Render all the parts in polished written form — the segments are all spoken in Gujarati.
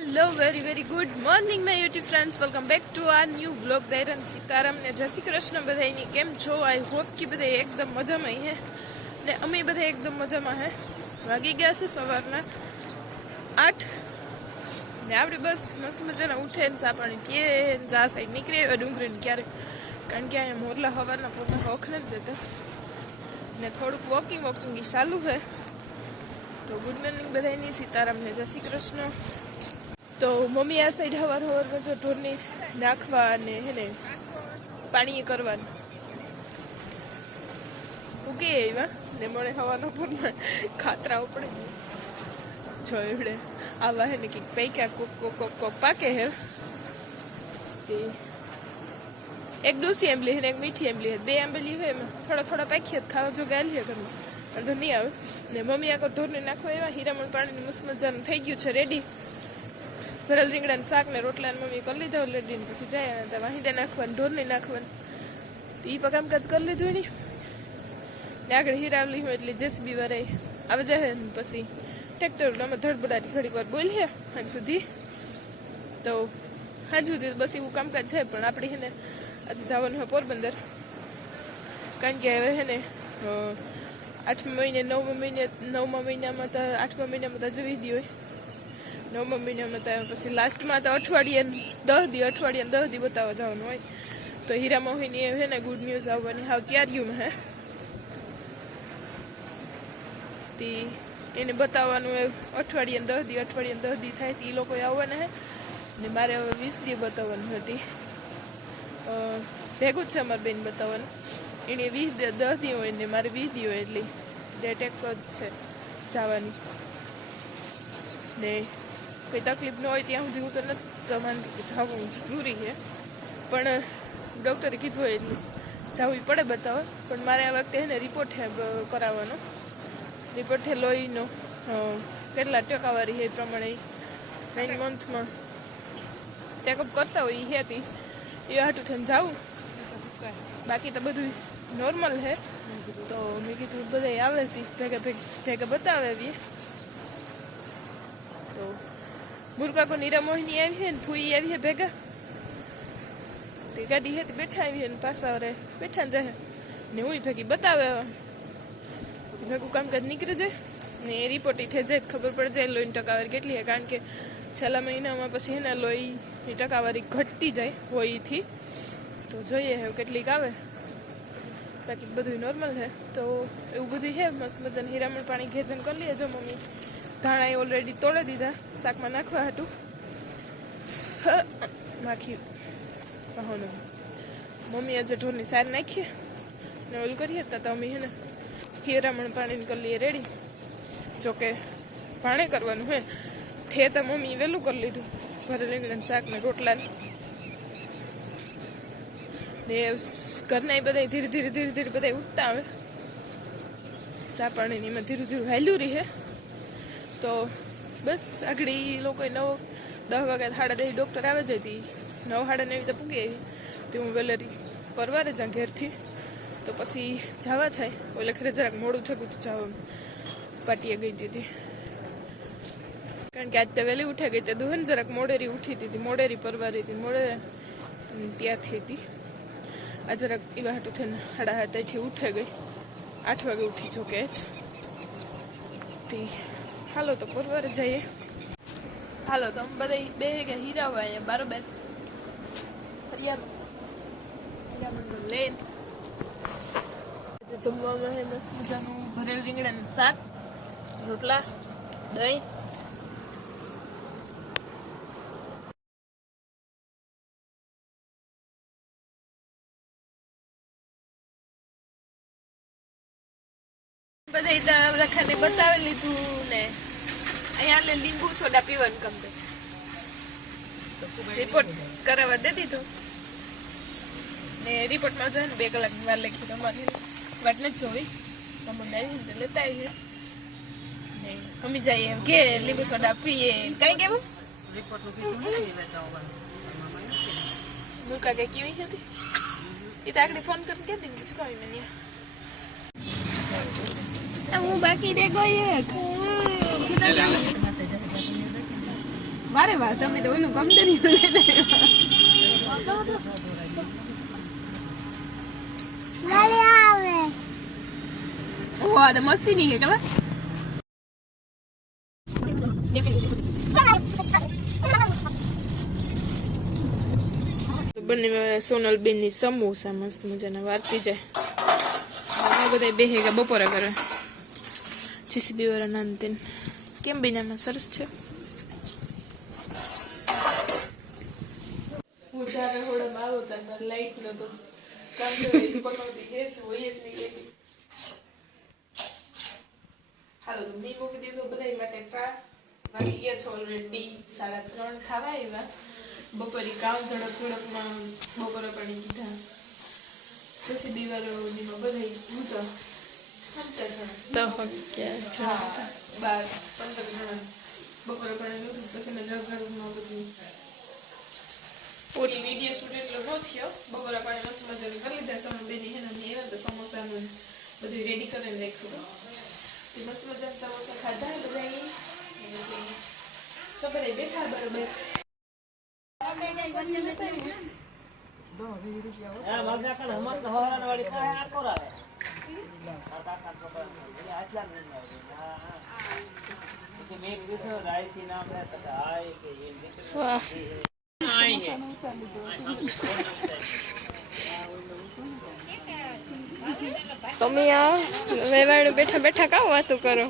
Hello very very good morning my YouTube friends, welcome back to our new vlog. દૈરન સીતારામ ને જય શ્રી કૃષ્ણ બધાની. કેમ છો? આઈ હોપ કે બધા એકદમ મજામાં હે ને અમે બધા એકદમ મજામાં હે. વાગી ગયા છે સવારના 8 ને આપણે બસ મસ્ત મજાના ઉઠે ને ચા પાણી પીએ ને જા સાઈડ નીકળીએ ડુંગળીને ક્યારે, કારણ કે અહીંયા મોરલા હવારના પોતા હોખ નથી દેતા ને થોડુંક વોકિંગ ચાલુ છે. તો ગુડ મોર્નિંગ બધાની, સીતારામ ને જય શ્રી કૃષ્ણ. તો મમ્મી આ સાઈડ હવારમાં જો ઢોરની નાખવા અને હેને પાણી કરવાનું ઉગે એવા ને મને હવાના પૂરમાં ખાતરા પડે જો એવડે આવા હે ને કંઈક પૈકા કોક કોક કોક કોક પાકે હે. તે એક ડૂસી આંબલી હે ને એક મીઠી આંબલી હે, બે આંબલી હોય એમાં થોડા થોડા પાકી ખાવા જો ગાલી ઘરમાં વાંધો નહીં આવે. ને મમ્મી આખો ઢોરને નાખવા એવા હીરામણ પાણીનું મસ્ત મજાનું થઈ ગયું છે રેડી. ભરેલ રીંગણાનું શાક ને રોટલા મમ્મી કરી લીધા ઓલરેડી. પછી જાય ત્યાં વાહિંદા નાખવાનું, ઢોરને નાખવાનું, તો એ પણ કામકાજ કરી લીધું ને આગળ હીરાવલી હોય એટલે જેસીબી વાળા આવે જાય ને પછી ટ્રેક્ટર અમે ધડબડાટી થોડીક વાર બોલીએ હાજ સુધી. તો હાજ સુધી બસ એવું કામકાજ છે. પણ આપણે હે ને આજે જવાનું હોય પોરબંદર, કારણ કે હવે હે ને 8મા મહિને 9મા મહિનામાં તો 8મા મહિનામાં તો જવી દી હોય, 9મા મહિનામાં તો પછી લાસ્ટમાં તો અઠવાડિયે 10 દી બતાવવા જવાનું હોય. તો હીરા મોહિની હે ને ગુડ ન્યૂઝ આવવાની હાવ ત્યાર્યું હે તે એને બતાવવાનું હોય. અઠવાડિયે 10 દી થાય તો એ લોકો આવવાના હે ને મારે હવે 20 દી બતાવવાનું હતી. ભેગું જ છે અમારે બેન બતાવવાનું. એને 10 દી હોય ને મારે 20 દી હોય, એટલી ડેટ એક જ છે જવાની. ને કોઈ તકલીફ ન હોય ત્યાં સુધી હું તો નથી માનતી કે જવું જરૂરી છે, પણ ડૉક્ટરે કીધું હોય એટલે જવું પડે બતાવવા. પણ મારે આ વખતે એને રિપોર્ટ કરાવવાનો. રિપોર્ટ છે લોહીનો કેટલા ટકાવારી છે એ પ્રમાણે 9 મંથમાં ચેકઅપ કરતા હોય એ હતી એ હાટું થઈને જાવું. બાકી તો બધું નોર્મલ છે. તો મેં કીધું બધા આવે હતી ભેગા બતાવે આવીએ. તો મુરકાકો નીરા મોહિની આવી છે ને ફૂઈ આવી છે ભેગા. તે ગાડી હતી બેઠા આવી ને પાછા રે બેઠા ને જાય ને હું ભેગી બતાવે ભેગું કામકાજ નીકળી જાય ને એ રિપોર્ટ થઈ જાય ખબર પડે જાય લોહીની ટકાવારી કેટલી છે. કારણ કે છેલ્લા મહિનામાં પછી એના લોહીની ટકાવારી ઘટતી જાય હોયથી. તો જોઈએ હવે કેટલીક આવે, બાકી બધું નોર્મલ છે. તો એવું બધું છે મસ્ત મજાનું હીરામણ પાણી ઘેજન કરી લઈએ. જો મમ્મી ધાણા ઓલરેડી તોડી દીધા શાકમાં નાખવા હતું. નાખી પહોનું મમ્મી આજે ઢોરની સાર નાખીએ ને ઓલું કરીએ તો અમે હે ને હીરામણ પાણીને કરી લઈએ રેડી. જોકે પાણી કરવાનું હોય તે તો મમ્મી વહેલું કરી લીધું, ભરેલ રીંગણાનું શાક ને રોટલા ને ઘરના બધા ધીરે ધીરે બધા ઉઠતા આવે. સા પાણીની એમાં ધીરું હાલ્યું રહી હે. તો બસ આગળ એ લોકો 9-10 વાગ્યા 10:30 ડૉક્ટર આવે જાય હતી 9-9:30 રીતે પૂગી આવી. તો હું વેલેરી પરવારે જાઉં ઘેરથી. તો પછી જવા થાય ઓલે ખરે જરાક મોડું થયું હતું જવાનું, પાટીએ ગઈ હતી કારણ કે આજ તો વહેલી ઉઠાઈ ગઈ. તે દુહન જરાક મોડેરી ઉઠી હતી, મોડેરી પરવારી હતી, મોડે ત્યારથી હતી. આ જરાક એવા હાટું થઈને 7:30 ઉઠે ગઈ, 8 વાગે ઉઠી જોકે જ. હાલો તો પરવારે જઈએ. હાલો તો અમે બધા બે ગયા હીરાવા અહીંયા બારોબાર હીરામણ લેન. જમવામાં હે મસ્ત મજાનું ભરેલ રીંગણાનું શાક, રોટલા, દહીં. બધા ખાને બતાવી લીધું ને અહીંયા લીંબુ સોડા પીવાનું કામ છે. રિપોર્ટ કરાવવા દે દીધો ને રિપોર્ટમાં જો ને 2 કલાકની વાર લખી. તમારી વાત નથી જોવી, તમને આવી લેતા આવી ને મમ્મી જઈએ એમ કે લીંબુ સોડા પીએ. કઈ કેવું મુરકા કઈ કેવી હતી એ તો આગળ ફોન કરીને કહેતી પછી કહી મને હું બાકી રે ગઈ એક વારે વાર તમે તો ઓલું કમદરી ઓ આ તો મસ્તી નહીં હે ખબર બંને સોનલ બેન ની સમોસા મસ્ત મજાના વારતી જાય બધા બેહેગા બપોરે કરે જીસીબી વાળા નાનતેન કેમ બેનામાં સરસ છે હું જ્યારે હોડામાં આવો ત્યારે મારે લાઈટ નતો કામ કરી પકવતી ગેસ હોય જ નહીં ગઈ હાલો તો મેં મૂકી દીધો બધા માટે ચા બાકી ગયા છે ઓલરેડી 3:30 ખાવા આવ્યા બપોરે કામ ઝડપમાં બપોરે પાણી કીધા જીસીબી વાળામાં બધા ઊંચા 15 જણા બપોરે પાણી લીધું પછી મેં ઝડપમાં પછી પૂરી વિડીયો શૂટ એટલો ન થયો બપોરે પાણી મસ્ત મજાની કરી લીધા સમય બેની હે ને એવા તો સમોસાનું બધું રેડી કરીને રાખ્યું તે મસ્ત મજાના સમોસા ખાધા બધા ચોકરે બેઠા બરોબર તમે આ વેવાણું બેઠા બેઠા કાવ વાતો કરો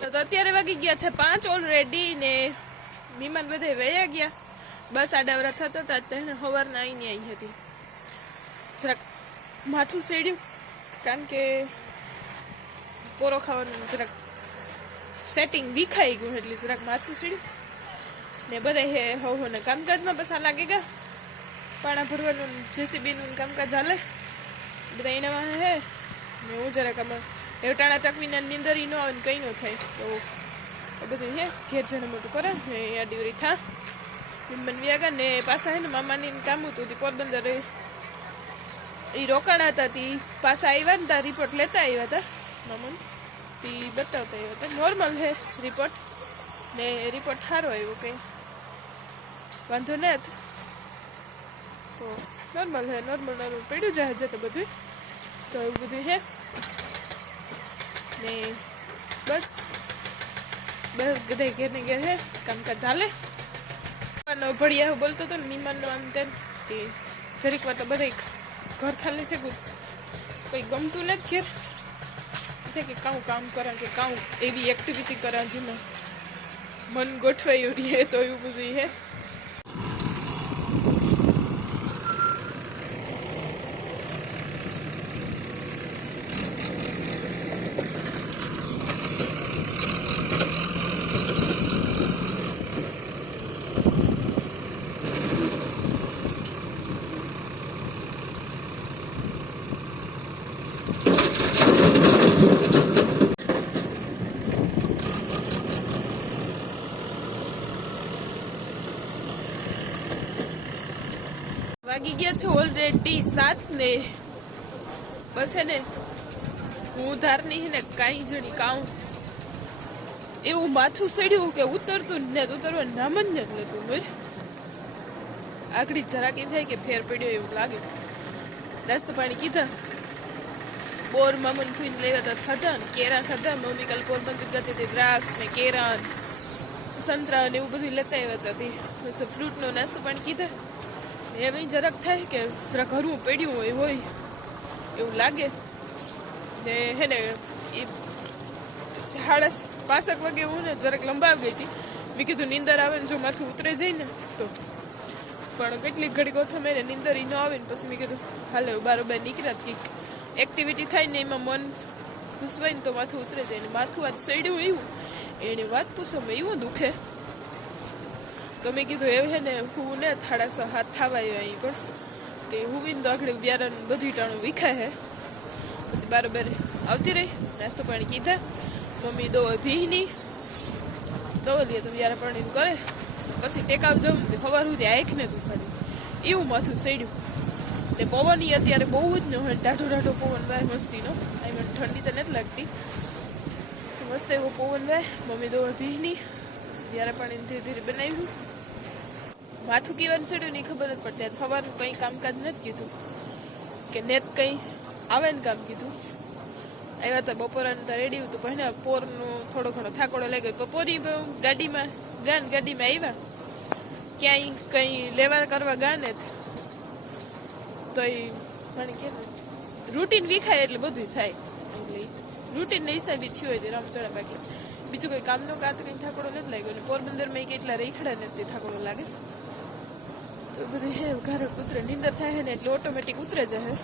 તો અત્યારે વાગી ગયા છે 5 ઓલરેડી ને મહેમાન બધા વયા ગયા બસ આડાવરા થતા હતા તેને સવારના આવીને આવી હતી જરાક માથું સેડ્યું કારણ કે પોરો ખાવાનું જરાક સેટિંગ વિખાઈ ગયું એટલે જરાક માથું સેડ્યું ને બધા હે હવ ને કામકાજમાં બસ આ લાગી ગયા પાણા ભરવાનું જેસીબીનું કામકાજ હાલે બધા એનામાં હે ને હું જરાક આમાં એવટાણા તકવીના નીંદરી ન આવે ને કંઈ ન થાય તો બધું હે ઘેર જણે મોટું કરે ને આ ડિવરી થા મન વ્યાગા ને પાછા હે ને મામાની કામ હતું તે પોરબંદર એ રોકાણા હતા તે પાછા આવ્યા ને ત્યાં રિપોર્ટ લેતા આવ્યા હતા મામાને તે બતાવતા આવ્યા હતા નોર્મલ હે રિપોર્ટ ને રિપોર્ટ સારો આવ્યો કંઈ વાંધો નથી તો નોર્મલ હે નોર્મલ પડ્યું જાય છે તો બધું તો એવું બધું હે ને બસ બધા ઘેર ને ઘેર હે કામકાજ ચાલે ભડિયા બોલતો હતો ને મહેમાનનો આમ તેમ તે જરીક વાર તો બધા ઘર ખાલી થઈ ગયું કંઈ ગમતું નથી ઘેર થાય કે કાઉં કામ કરા કે કાઉં એવી એક્ટિવિટી કરા જેમાં મન ગોઠવાયું રહે તો એવું બધું હે વાગી ગયા છે ઓલરેડી 7 ને બસ હે ને હું ધારની હે ને કાંઈ જણી કાઉં એવું માથું સડ્યું કે ઉતરતું ને ઉતરવા નામ જ નથી લેતું બોલ આગળ જરાક એ થાય કે ફેર પડ્યો એવું લાગે નાસ્તો પાણી કીધા બોર મામન ફૂઈને લેવા હતા ખાધા ને કેરા ખાધા મમ્મી કાલ પોરબંદર જતી હતી દ્રાક્ષ ને કેરા સંતરા ને એવું બધું લેતા આવ્યા હતા બસ ફ્રૂટનો નાસ્તો પાણી કીધા હવે જરાક થાય કે જરાક ઘરવું પડ્યું હોય એવું લાગે ને હે ને એ 5:30 વાગે હું ને જરાક લંબાવી ગઈ હતી મેં કીધું નીંદર આવે ને જો માથું ઉતરે જાય ને તો પણ કેટલીક ઘડી ગોથા મેં નીંદર ન આવે ને પછી મેં કીધું હાલે બારોબાર નીકળ્યા કંઈક એક્ટિવિટી થાય ને એમાં મન ઘૂસવાય ને તો માથું ઉતરે જાય ને માથું આજ સડ્યું એવું એને વાત પૂછો મેં એવું દુખે તો મેં કીધું એવું હે ને હું ને 6:30 થવા આવ્યા અહીં પણ તે હું તો આગળ બિયારણ બધું ટાણું વિખાય હે પછી બારોબાર આવતી રહી નાસ્તો પાણી કીધા મમ્મી દવા ભીની દવા લઈએ તો બિયારા પાણી કરે પછી ટેકાવ જવું સવાર સુધી આંખ ને દુખાડી એવું માથું સડ્યું તે પવન ઈ અત્યારે બહુ જ ન હોય, ટાઢો ટાઢો પવન વાય મસ્તીનો. અહીં મને ઠંડી તો નથી લાગતી, તો મસ્ત એવો પવન વાય. મમ્મી દોવા ભીની ત્યારે પાણી ધીરે ધીરે બનાવ્યું. માથું કીવાનું ચડ્યું નહીં ખબર જ પડતી. સવારનું કંઈ કામકાજ નથી કીધું કે નેત કંઈ આવે ને કામ કીધું. આવ્યા હતા બપોરાનું તો રેડી હતું, પણ પોરનું થોડો ઘણો થાકોડો લાગ્યો. બપોરી ગાડીમાં આવ્યા, ક્યાંય કંઈ લેવા કરવા ગાને તો એ મને કે રૂટીન વિખાય એટલે બધું થાય. એટલે રૂટીનના હિસાબે થયું હોય તે રામચડા. બાકી બીજું કોઈ કામનો કાત કંઈ થાકોડો નથી લાગ્યો. અને પોરબંદરમાં કેટલા રેખડા નથી થાકોડો લાગે. તો બધું હે ઘરે ઉતરે, નીંદર થાય ને એટલે ઓટોમેટિક ઉતરે જાય.